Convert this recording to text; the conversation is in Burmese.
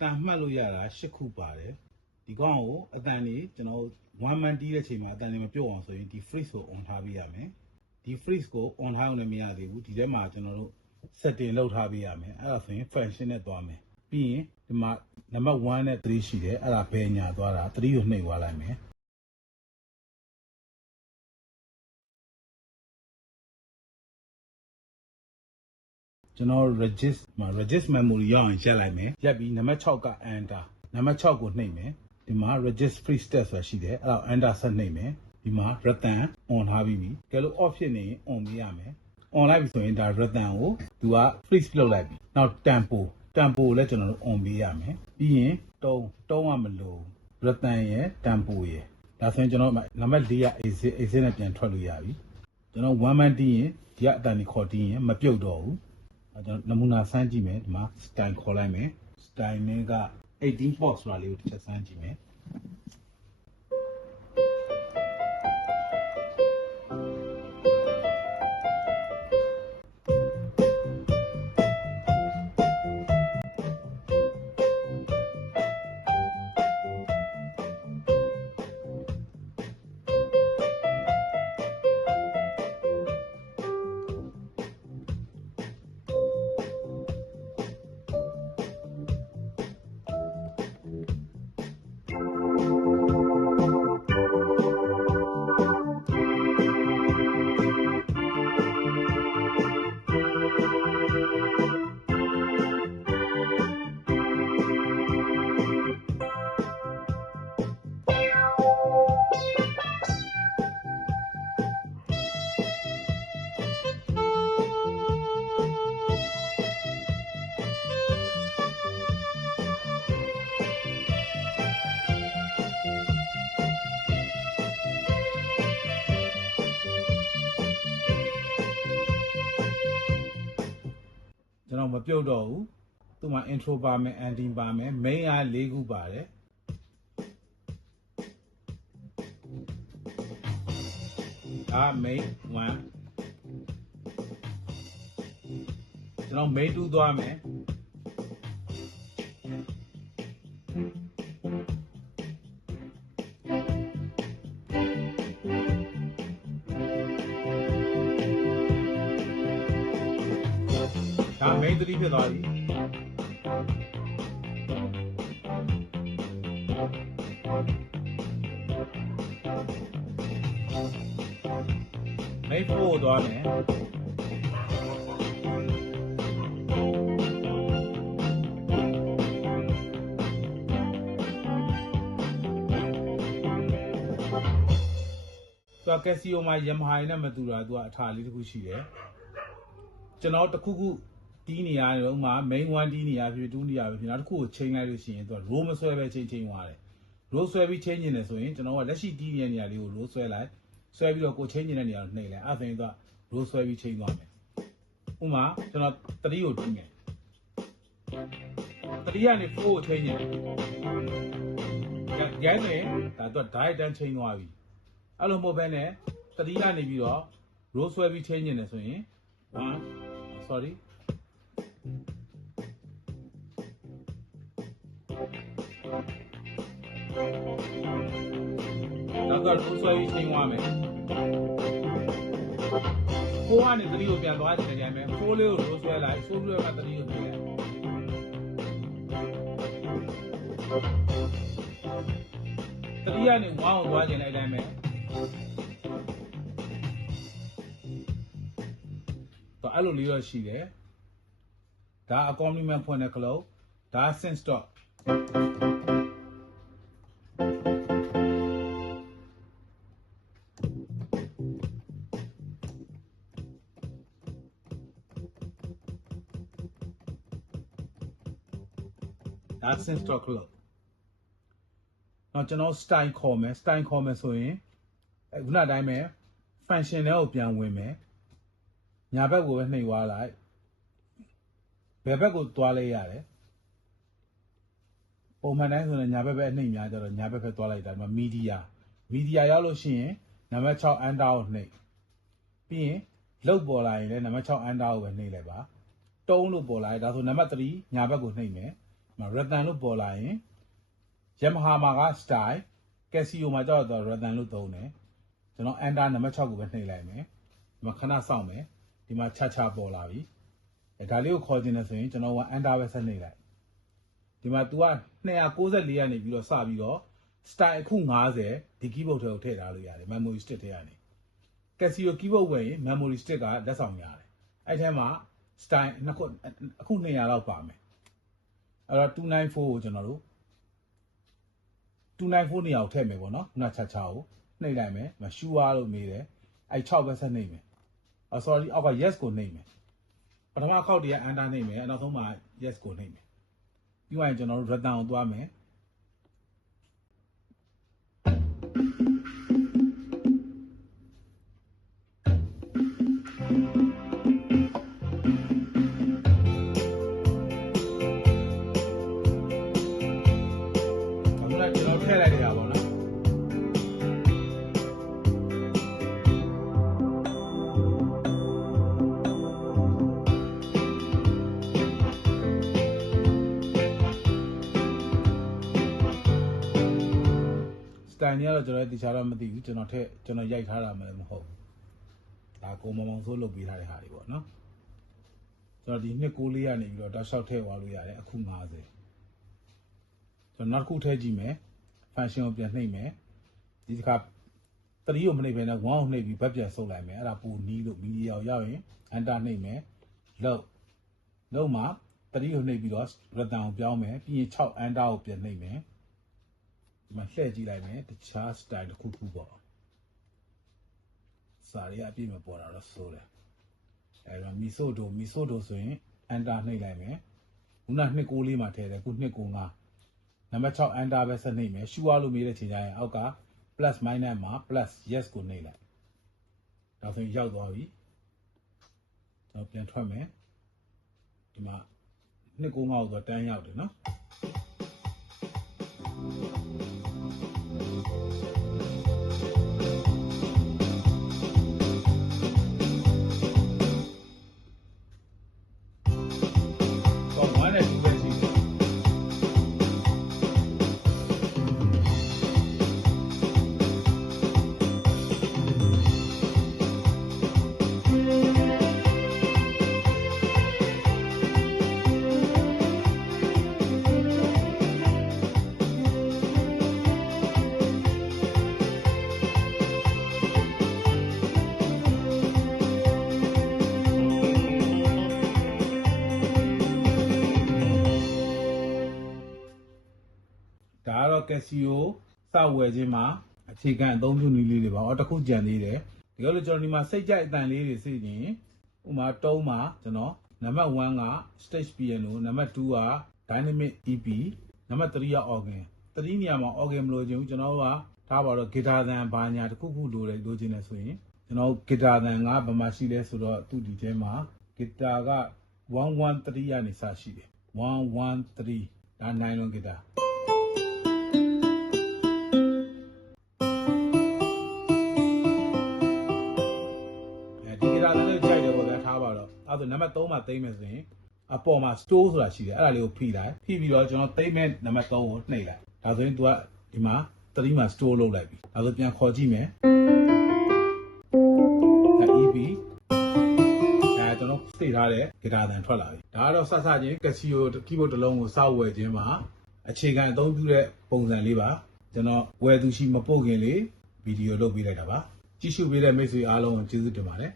တန်မှတ်လို့ရတာ၈ခုပါတယ်ဒီကောင်ကိုအတန်လေးကျွန်တော်1 man တီးတဲ့အချိန်မှာအတန်လေးမပြုတ်အောင်ဆိုရင်ဒီ freeze ကို on ထားပေးရမယ်ဒီ freeze ကို on ထားအောင်လည်းမရသေးဘူးဒီထဲမှာကျွန်တော်တို့ setting လုပ်ထားပေးရမယ်အဲ့ဒါဆိုရင် function နဲ့သွားမယ်ပြီးရင်ဒီမှာနံပါတ်1နဲ့3ရှိတယ်အဲ့ဒါဘယ်ညာသွားတာ3ကိုနှိပ်သွားလိုက်မယ်ကျွန်တော် regist memory ရအောင်ရက်လိုက်မယ်ရက်ပြီးနံပါတ်6က enter နံပါတ်6ကိုနှိပ်မယ်ဒီမှာ regist free step ဆိုတာရှိတယ်အဲ့ဒါ enter ဆက်နှိပ်မယ်ဒီမှာ return on ထားပြီးပြီကဲလို့ off ဖြစ်နေရင် on ပေးရမယ် on လိုက်ပြီဆိုရင်ဒါ return ကိုသူက freeze လုပ်လိုက်ပြီနောက် tempo ကိုလည်းကျွန်တော်တို့ on ပေးရမယ်ပြီးရင်တုံးကမလို့ return ရယ် tempo ရယ်ဒါဆိုရင်ကျွန်တော်နံပါတ်4က exit နဲ့ပြန်ထွက်လို့ရပြီကျွန်တော်1 man တီးရင်ဒီကအတန်ကြီးခေါ်တီးရင်မပြုတ်တော့ဘူးကျွန်တော်နမူနာစမ်းကြည့်မယ်ဒီမှာ style ခေါ်လိုက်မယ် style နဲ့က18 box ဆိုတာလေးကိုတစ်ချက်စမ်းကြည့်မယ်ကျွန်တော်မပြုတ်တော့ဘူးသူ့မှာ intro ပါမယ် ending ပါမယ် main က4ခုပါတယ်ဒါ main 1ကျွန်တော် main 2သွားမယ်ဒါ main 3ဖြစ်သွားပြီ main 4ကိုသွားမယ်သူက Casio မှာ Yamaha နဲ့မတူတာသူကအထာလေးတစ်ခုရှိတယ်ကျွန်တော်တခုခုတီးနေရတယ်ဥမာ main 1တီးနေရဖြစ်2တီးရဖြစ်နောက်တစ်ခုကိုချိန်လိုက်လို့ရှိရင်သူက row မဆွဲပဲချိန်သွားတယ် row ဆွဲပြီးချိန်နေတယ်ဆိုရင်ကျွန်တော်ကလက်ရှိတီးနေတဲ့နေရာလေးကို row ဆွဲလိုက်ဆွဲပြီးတော့ကိုချိန်နေတဲ့နေရာကိုနှိပ်လိုက်အဲ့ဒါဆိုရင်သူက row ဆွဲပြီးချိန်သွားမယ်ဥမာကျွန်တော်3ကိုတီးမယ်3ကနေ4ကိုချိန်နေတယ်ရိုင်းဆိုရင်ဒါသူက direct တန်းချိန်သွားပြီအဲ့လိုမဟုတ်ဘဲနဲ့3ကနေပြီးတော့ row ဆွဲပြီးချိန်နေတယ်ဆိုရင်sorry နောက်ကရိုးဆွဲပြီးချိန်သွားမယ်4ကနေ3ကိုပြန်သွားချင်တယ်မယ်4လေးကိုရိုးဆွဲလိုက်ဆိုးပြီးတော့3ကိုပြင်လိုက်3ကနေ1ကိုသွားချင်လိုက်တိုင်းမယ်တော့အဲ့လိုလေးတော့ရှိတယ်ဒါ accompaniment ဖွင့်တဲ့ cloud ဒါ synth stopဒါ synth stop cloud နောက်ကျွန်တော် style ခေါ်မယ်ဆိုရင်ခုနအတိုင်းပဲ function တွေကိုပြန်ဝင်မယ်ညာဘက်ကိုပဲနှိပ်သွားလိုက်ဘယ်ဘက်ကိုသွားလဲရတယ်ပုံမှန်တိုင်းဆိုရင်ညာဘက်ပဲအနှိပ်များကြတော့ညာဘက်ပဲသွားလိုက်တာဒီမှာ media ရောက်လို့ရှိရင်နံပါတ်6 enter ကိုနှိပ်ပြီးရင်လုတ်ပေါ်လာရင်လည်းနံပါတ်6 enter ကိုပဲနှိပ်လိုက်ပါတုံးလို့ပေါ်လာရင်ဒါဆိုနံပါတ်3ညာဘက်ကိုနှိပ်မယ် Rattan လို့ပေါ်လာရင် Yamaha မှာက style Casio မှာကြောက်တော့ Rattan လို့သုံးတယ်ကျွန်တော် enter နံပါတ်6ကိုပဲနှိပ်လိုက်မယ်ဒီမှာခဏစောင့်မယ်ဒီမှာချပေါ်လာပြီဒါလေးကိုခေါ်ခြင်းနဲ့ဆိုရင်ကျွန်တော်က enter ပဲဆက်နှိပ်လိုက်ဒီမှာ तू က294ကနေပြီးတော့စပြီးတော့ style အခု50ဒီ keyboard ထဲကိုထည့်ထားလို့ရတယ် memory stick ထဲကနေ Casio keyboard ဝယ်ရင် memory stick ကလက်ဆောင်ရတယ်အဲ့ထဲမှာ style အခု200လောက်ပါမယ်အဲ့တော့294ကိုကျွန်တော်တို့294နေရာကိုထည့်မယ်ပေါ့နော်ခုနကိုနှိပ်လိုက်မယ်မရှူအားလို့မေးတယ်အဲ့6ပဲဆက်နှိပ်မယ်sorry အောက်က yes ကိုနှိပ်မယ်ပထမခေါက်တည်းက enter နှိပ်မယ်နောက်ဆုံးမှာ yes ကိုနှိပ်မယ်ပြီးရင်ကျွန်တော်တို့ Rattan ကိုသွားမယ်ထည့်လိုက်ရပါတော့စတိုင်ကြီးကတော့ကျွန်တော်တရားတော့မသိဘူးကျွန်တော်ရိုက်ထားတာမှလည်းမဟုတ်ဒါကိုမောင်ဆိုးလုပ်ပေးထားတဲ့ဟာတွေပေါ့နော်ကျွန်တော်ဒီ294ကနေပြီးတော့တောက်လျှောက်ထည့်သွားလို့ရတယ်အခု50ကျွန်တော်နောက်တစ်ခုထည့်ကြည့်မယ် function ကိုပြန်နှိပ်မယ်ဒီတစ်ခါ3ကိုမနှိပ်ဘဲနဲ့1ကိုနှိပ်ပြီးဘက်ပြန်ဆုပ်လိုက်မယ်အဲ့ဒါပိုနီးလို့မီဒီယာရောက်ရင် enter နှိပ်မယ်လုံးမှာ3ကိုနှိပ်ပြီးတော့ Rattan ကိုပြောင်းမယ်ပြီးရင်6 enter ကိုပြန်နှိပ်မယ်ဒီမှာလှည့်ကြည့်လိုက်မယ်တခြား style တစ်ခုပေါ့စာရီအပြည့်မပေါ်တာတော့ဆိုးတယ်အဲ့တော့မီဆိုဒိုဆိုရင် enter နှိပ်လိုက်မယ်ခုန294မှာထည့်တယ်ခု295နံပါတ်6 enter ပဲဆက်နှိပ်မယ်ရှူအားလို့မေးတဲ့ချိန်ကျရင်အောက်က plus minus မှာ plus yes ကိုနှိပ်လိုက်ဒါဆိုရင်ရောက်သွားပြီကျွန်တော်ပြန်ထွက်မယ်ဒီမှာ295ကိုတော့တန်းရောက်တယ်နော်ဒါကတော့ Casio စဝယ်ခြင်းမှာအခြေခံအသုံးပြုနည်းလေးတွေပါ။တစ်ခုကြံသေးတယ်။ဒီလိုကျွန်တော်ဒီမှာစိတ်ကြိုက်အတန်လေးတွေစိတ်ရင်ဥမာတုံးမှာကျွန်တော်နံပါတ်1က stage piano နံပါတ်2က dynamic EP နံပါတ်3က organ 3နေရာမှာ organ မလို့ခြင်းကျွန်တော်ကထားပါတော့ guitar သံဘာညာတစ်ခုခုလိုချင်တယ်ဆိုရင်ကျွန်တော် guitar သံကဘာမှရှိလဲဆိုတော့သူ့ဒီထဲမှာ guitar က113ကနေစရှိတယ်113ဒါnylon guitarအဲ့ဒါနံပါတ်3မှာသိမ်းမယ်ဆိုရင်အပေါ်မှာ store ဆိုတာရှိတယ်အဲ့ဒါလေးကိုဖိလိုက်ဖိပြီးတော့ကျွန်တော်သိမ်းမဲ့နံပါတ်3ကိုနှိပ်လိုက်ဒါဆိုရင် तू ကဒီမှာ3မှာ store လုပ်လိုက်ပြီဒါဆိုပြန်ခေါ်ကြည့်မယ်EP ကျွန်တော်သိထားတဲ့ guitar သံထွက်လာပြီဒါကတော့စချင်း Casio keyboard တစ်လုံးကိုစောက်ဝယ်ခြင်းမှာအခြေခံအသုံးပြုတဲ့ပုံစံလေးပါကျွန်တော်ဝယ်သူရှိမပို့ခင်လေးဗီဒီယိုလုပ်ပေးလိုက်တာပါကြည့်ရှုပေးတဲ့မိတ်ဆွေအားလုံးကိုကျေးဇူးတင်ပါတယ်